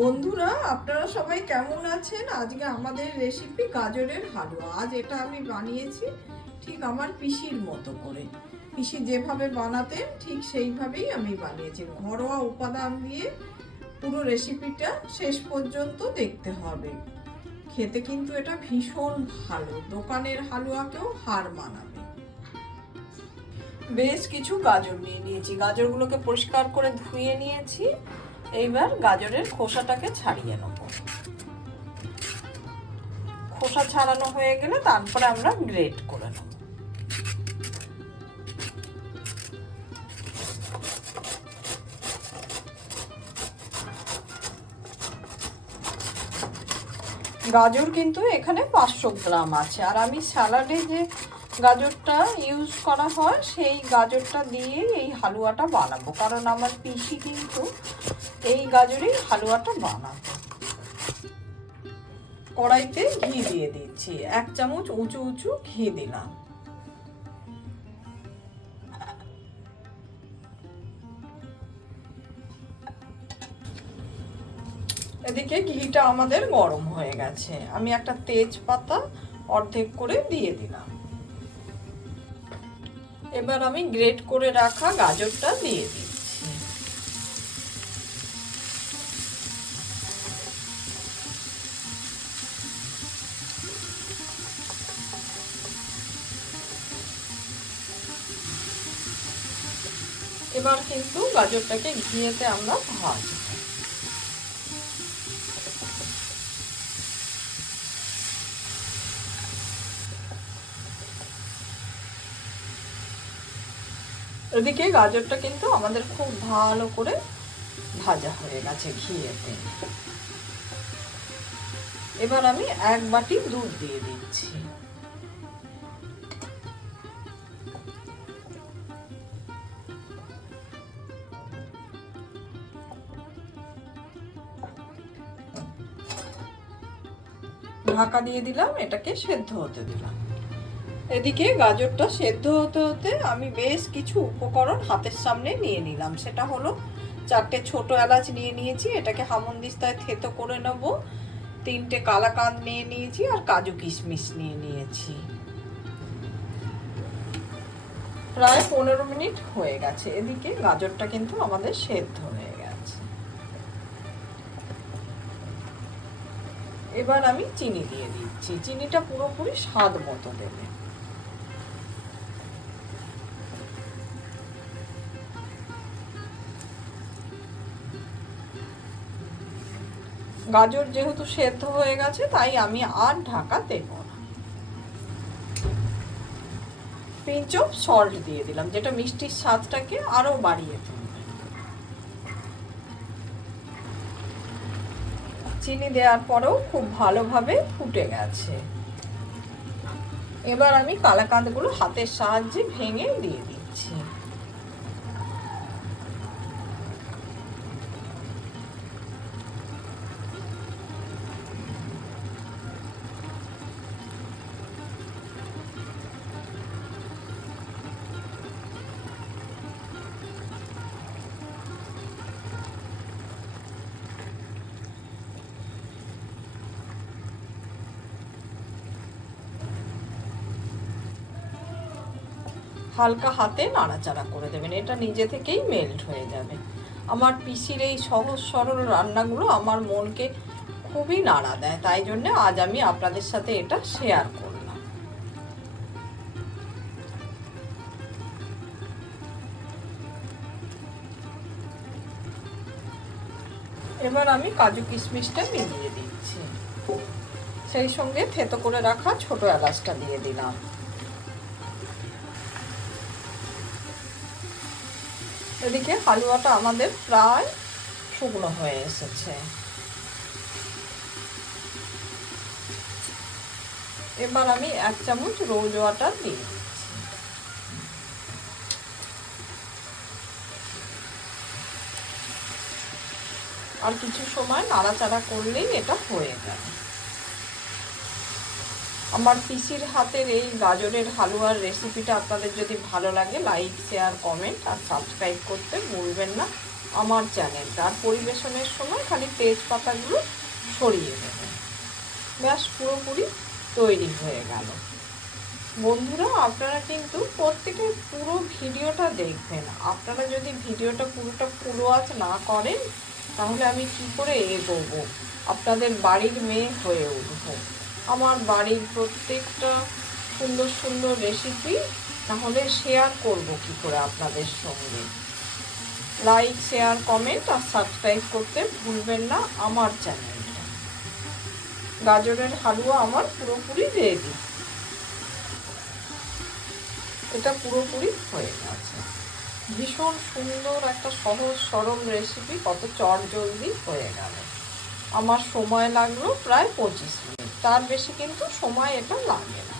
বন্ধুরা, আপনারা সবাই কেমন আছেন? আজকে আমাদের রেসিপি গাজরের হালুয়া। আজ এটা আমি বানিয়েছি ঠিক আমার পিসির মতো করে। পিসি যেভাবে বানাতেন ঠিক সেইভাবেই আমি বানিয়েছি। ঘরোয়া উপাদান দিয়ে পুরো রেসিপিটা শেষ পর্যন্ত দেখতে হবে। খেতে কিন্তু এটা ভীষণ ভালো, দোকানের হালুয়াকেও হার মানাবে। বেশ কিছু গাজর নিয়ে নিয়েছি, গাজরগুলোকে পরিষ্কার করে ধুয়ে নিয়েছি। এইবার গাজরের খোসাটাকে ছাড়িয়ে নেব। খোসা ছাড়ানো হয়ে গেলে তারপরে আমরা গ্রেট করে নেব। গাজর কিন্তু এখানে 500 গ্রাম আছে, আর আমি স্যালাডে যে গাজরটা ইউজ করা হয় সেই গাজরটা দিয়ে এই হালুয়াটা বানাবো, কারণ আমার পিসি কিন্তু এই গাজরেই হালুয়াটা বানাবো। কড়াইতে ঘি দিয়ে দিচ্ছি, 1 চামচ উঁচু উঁচু ঘি দিলাম। এদিকে ঘিটা আমাদের গরম হয়ে গেছে, আমি একটা তেজপাতা অর্ধেক করে দিয়ে দিলাম। এবার আমি গ্রেট করে রাখা গাজরটা দিয়ে দিচ্ছি। এবার কিন্তু গাজরটাকে ঘিয়েতে আমরা ভাজবো। এদিকে গাজরটা কিন্তু আমাদের খুব ভালো করে ভাজা হয়ে গেছে ঘিয়েতে। এবার আমি 1 বাটি দুধ দিয়ে দিচ্ছি। ঢাকা দিয়ে দিলাম, এটাকে সেদ্ধ হতে দিলাম। এদিকে গাজরটা সেদ্ধ হতে হতে আমি বেশ কিছু উপকরণ হাতের সামনে নিয়ে নিলাম। সেটা হলো 4টে ছোট এলাচ নিয়ে নিয়েছি, এটাকে হামনদিস্তায় থেতো করে নেব। 3টে কালাকাঁদ নিয়ে নিয়েছি, আর কাজু কিশমিশ নিয়ে নিয়েছি। প্রায় 15 মিনিট হয়ে গেছে। এদিকে গাজরটা কিন্তু আমাদের সেদ্ধ হয়ে গেছে। এবার আমি চিনি দিয়ে দিচ্ছি, চিনিটা পুরোপুরি স্বাদ মতো দেবে। গাজর যেহেতু সেদ্ধ হয়ে গেছে তাই আমি আর ঢাকা দেব না। পিঞ্চ অফ সল্ট দিয়ে দিলাম, যেটা মিষ্টির স্বাদটাকে আরো বাড়িয়ে তুলবে। চিনি দেওয়ার পরেও খুব ভালোভাবে ফুটে গেছে। এবার আমি কালাকাঁদগুলো হাতের সাহায্যে ভেঙে দিয়ে দিচ্ছি। হালকা হাতে নাড়াচাড়া করে দেবেন, এটা নিজে থেকেই মেল্ট হয়ে যাবে। আমার পিসির এই সহজ সরল রান্নাগুলো আমার মনকে খুবই নাড়া দেয়, তাই জন্য আজ আমি আপনাদের সাথে এটা শেয়ার করলাম। এবার আমি কাজু কিশমিশটা মিলিয়ে দিচ্ছি, সেই সঙ্গে থেতো করে রাখা ছোট এলাচটা দিয়ে দিলাম। এদিকে হালুয়াটা আমাদের প্রায় শুকনো হয়ে এসেছে। এবার আমি 1 চামচ রোজ ওয়াটার দিয়ে দিচ্ছি। আর কিছু সময় নাড়াচাড়া করলেই এটা হয়ে যাবে। আমার পিসির হাতের এই গাজরের হালুয়ার রেসিপিটা আপনাদের যদি ভালো লাগে, লাইক, শেয়ার, কমেন্ট আর সাবস্ক্রাইব করতে ভুলবেন না। আমার চ্যানেলটা। আর পরিবেশনের সময় খালি তেজপাতাগুলো সরিয়ে দেবেন, ব্যাস পুরোপুরি তৈরি হয়ে গেল। বন্ধুরা, আপনারা কিন্তু প্রত্যেকে পুরো ভিডিওটা দেখবেন। আপনারা যদি ভিডিওটা পুরোটা ফুল ওয়াচ না করেন তাহলে আমি কি করে এগোবো, আপনাদের বাড়ির মেয়ে হয়ে উঠবো। আমার বাড়ির প্রত্যেকটা সুন্দর সুন্দর রেসিপি তাহলে শেয়ার করব কি করে আপনাদের সঙ্গে। লাইক, শেয়ার, কমেন্ট আর সাবস্ক্রাইব করতে ভুলবেন না আমার চ্যানেলটা। গাজরের হালুয়া আমার পুরোপুরি রেডি, এটা পুরোপুরি হয়ে গেছে। ভীষণ সুন্দর একটা সহজ সরল রেসিপি, কত চটজলদি হয়ে গেল। আমার সময় লাগলো প্রায় 25 মিনিট, তার বেশি কিন্তু সময় এটা লাগে না।